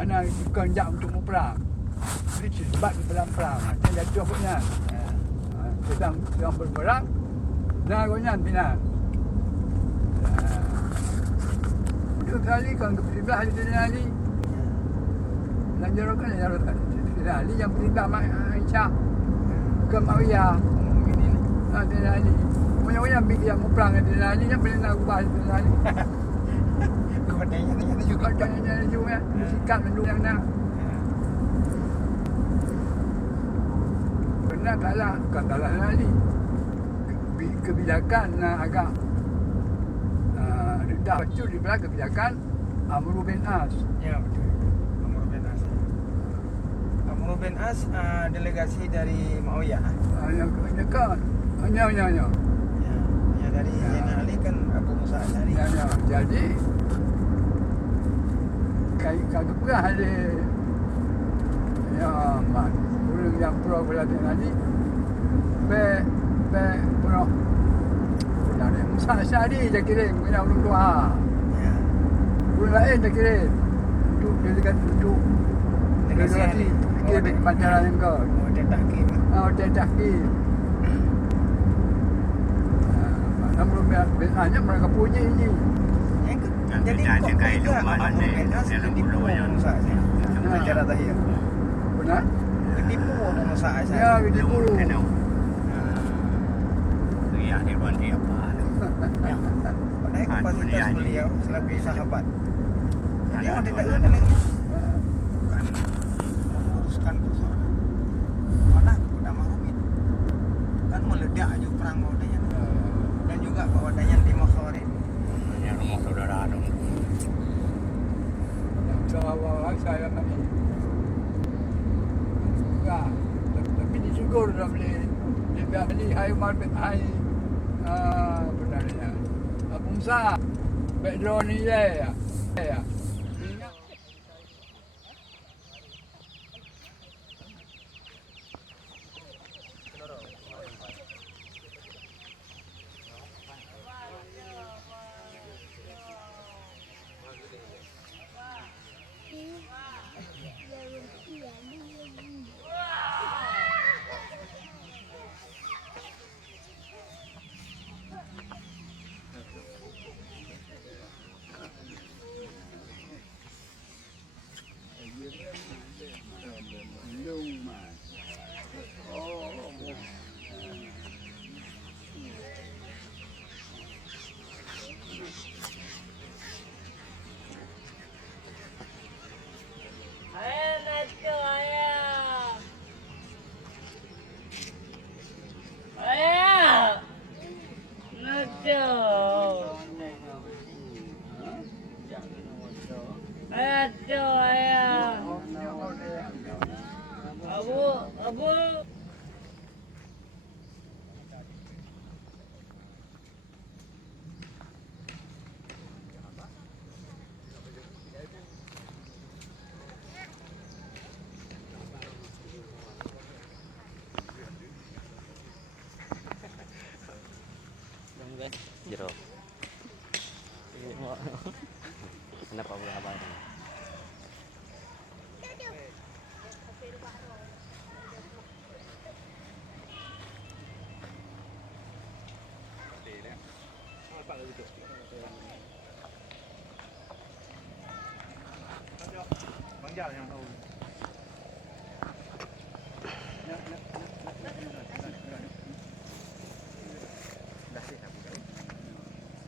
Anak kendak untuk perang. Jadi sebab dalam perang. Dia jatuh punya. Sedang berperang. Dan agaknya final. Dua kali kan keperintah hari Ali. Dan jarokan Ali yang perintah Aisyah ke Maria. Dina Ali. Punya yang mau perang Dina Ali yang perintah ubah Dina Ali. Kodenya juga. Kodenya juga. Sikap mendung yang nak. Benar kalah, bukan kalah Ali. Kebijakan agak rendah betul di belakang kebijakan Amr bin As. Ya betul. Amr bin As. Amr bin As delegasi dari Muawiyah. Yang dekat. Ya. Ya dari Zainal Ali kan Abu Musa Asy'ari. Ya. Jadi kagak pernah ada orang yang pro Zainal Ali. Pro dari Musa Asy'ari dia kirim punya ulun doa. Ya. Ulun lain dia kirim untuk delegasi kirim pacaran engkau. Dia tahkim. Dia tahkim. Namun biasanya mereka punya ini. Jadi kok mereka Amr bin As ditipu Musa Asy'ari. Bicara tadi ya. Benar? Ditipu Musa Asy'ari. Ya, ditipu. Dia di luar dia apa? Padahal kapasitas beliau sebagai sahabat. Dia tidak ada lagi. Uruskan persoalan. Mana udah Mahmud kan meledak aja perang Wadayan dan juga Wadayan di Makhawarin. Yang rumah saudara dong. Awal saya tadi. Enggak. Tapi disyukur dah beli. Dia beli hai Umar bin Hai. Benarnya. Abu Musa. Background ni ya. Ya. Jero. Kenapa boleh abang? Bang Jal yang tahu. Dah sih aku tahu.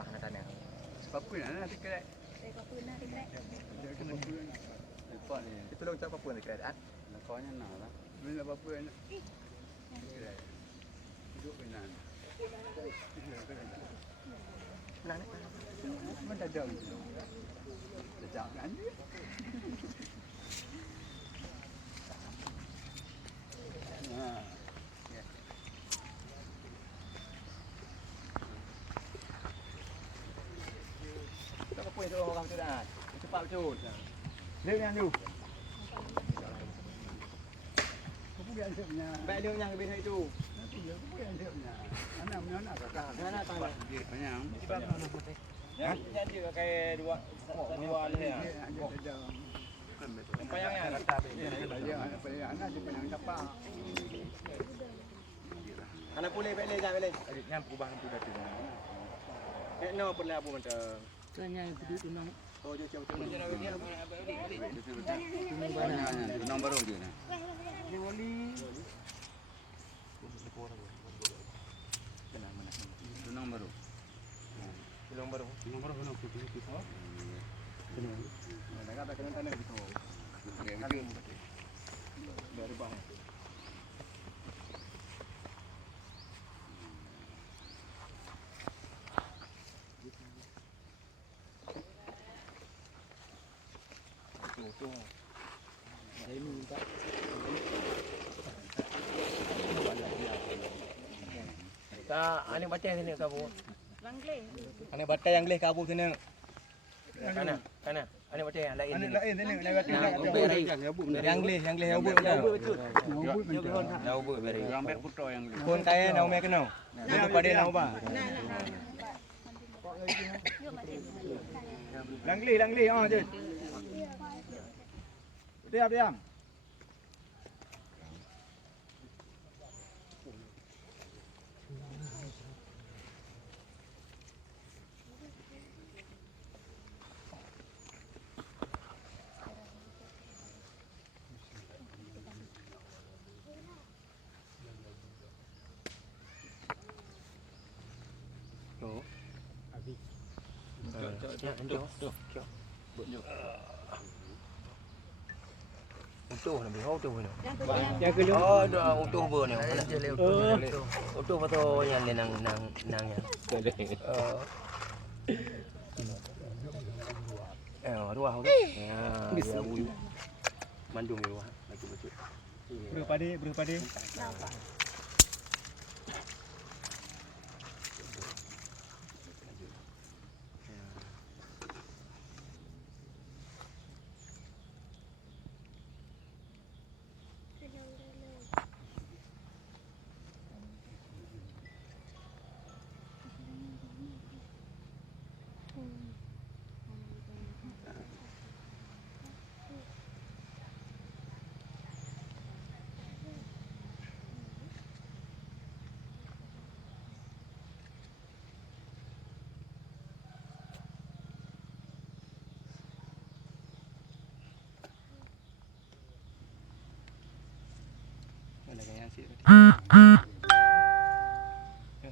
Bahan tanah. Apa nak dekat? Lepas ni. Itu lo ucap apa dekat ah? Nakanya nak lah. Bila apa nak? Duduk benar. Benar. Mana jauh? Sejak kan? Apa itu orang tu dah? Cepat betul. Dia yang tu. Kamu yang siapnya. Baik dia yang lebih itu. Nanti dia kamu yang siapnya. Anak kakak. Mana tangan? Banyak. Di bawah mana putih? Ya, jadi pakai dua ni ya. Payangnya rata. Dia anak dia penang dapat. Anak boleh balik dah balik. Adiknya perubahan tu dah tu. No pernah apa macam. Tanya duduk tunang. Oh dia jauh tu. Tunang baru dia ni. Dia wali. Tunang baru. Belum baru. Nak kata kena tanah gitu. Dari bang. Ani baca sini kabu. Langleh. Ani baca yang leh kabu sini. Kana. Ani baca yang lain. Ani lain sini. Yang leh yang bu. Nau bu beri. Rambut putra yang ni. Pun kaya nau me kenau. Dia pada nau ba. Langli oh je. Diam. Utuh nak bihau tu ni. Yang kedua. Oh, dah utuh ber ni. Utuh betul yang ni nang yang. Ruah tu. Ya, dia bulu. Mandung ni ruah. Betul. Berapa dia?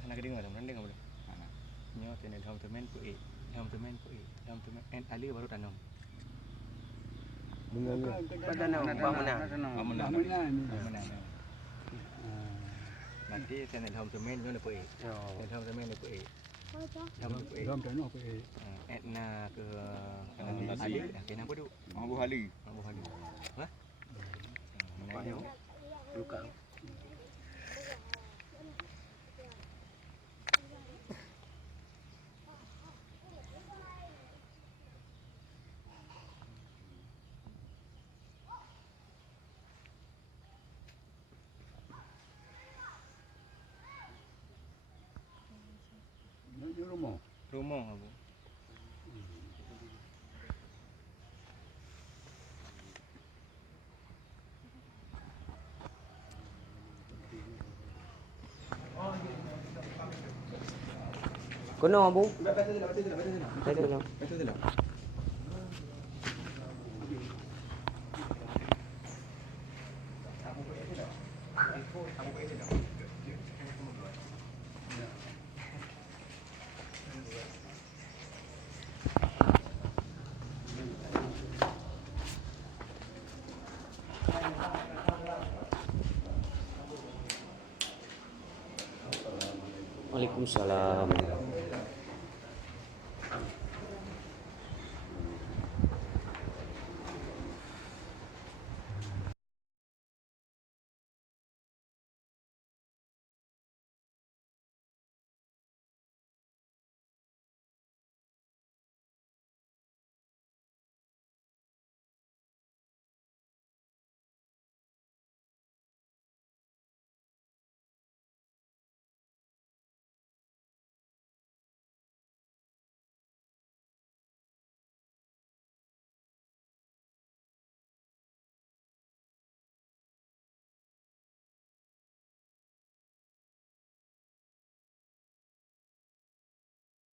Nak dengar dah, dengar boleh. Nyo tene dalam temen ku Ali baru tanam. Bangunan. Nanti tene dalam temen nyo ku dalam temen ku Dalam tanah apa Etna ke Ali, kenapa duk? Abu Hali. Hah? Mana luka. Rumah abu. Kono abu. Betul. Waalaikumsalam.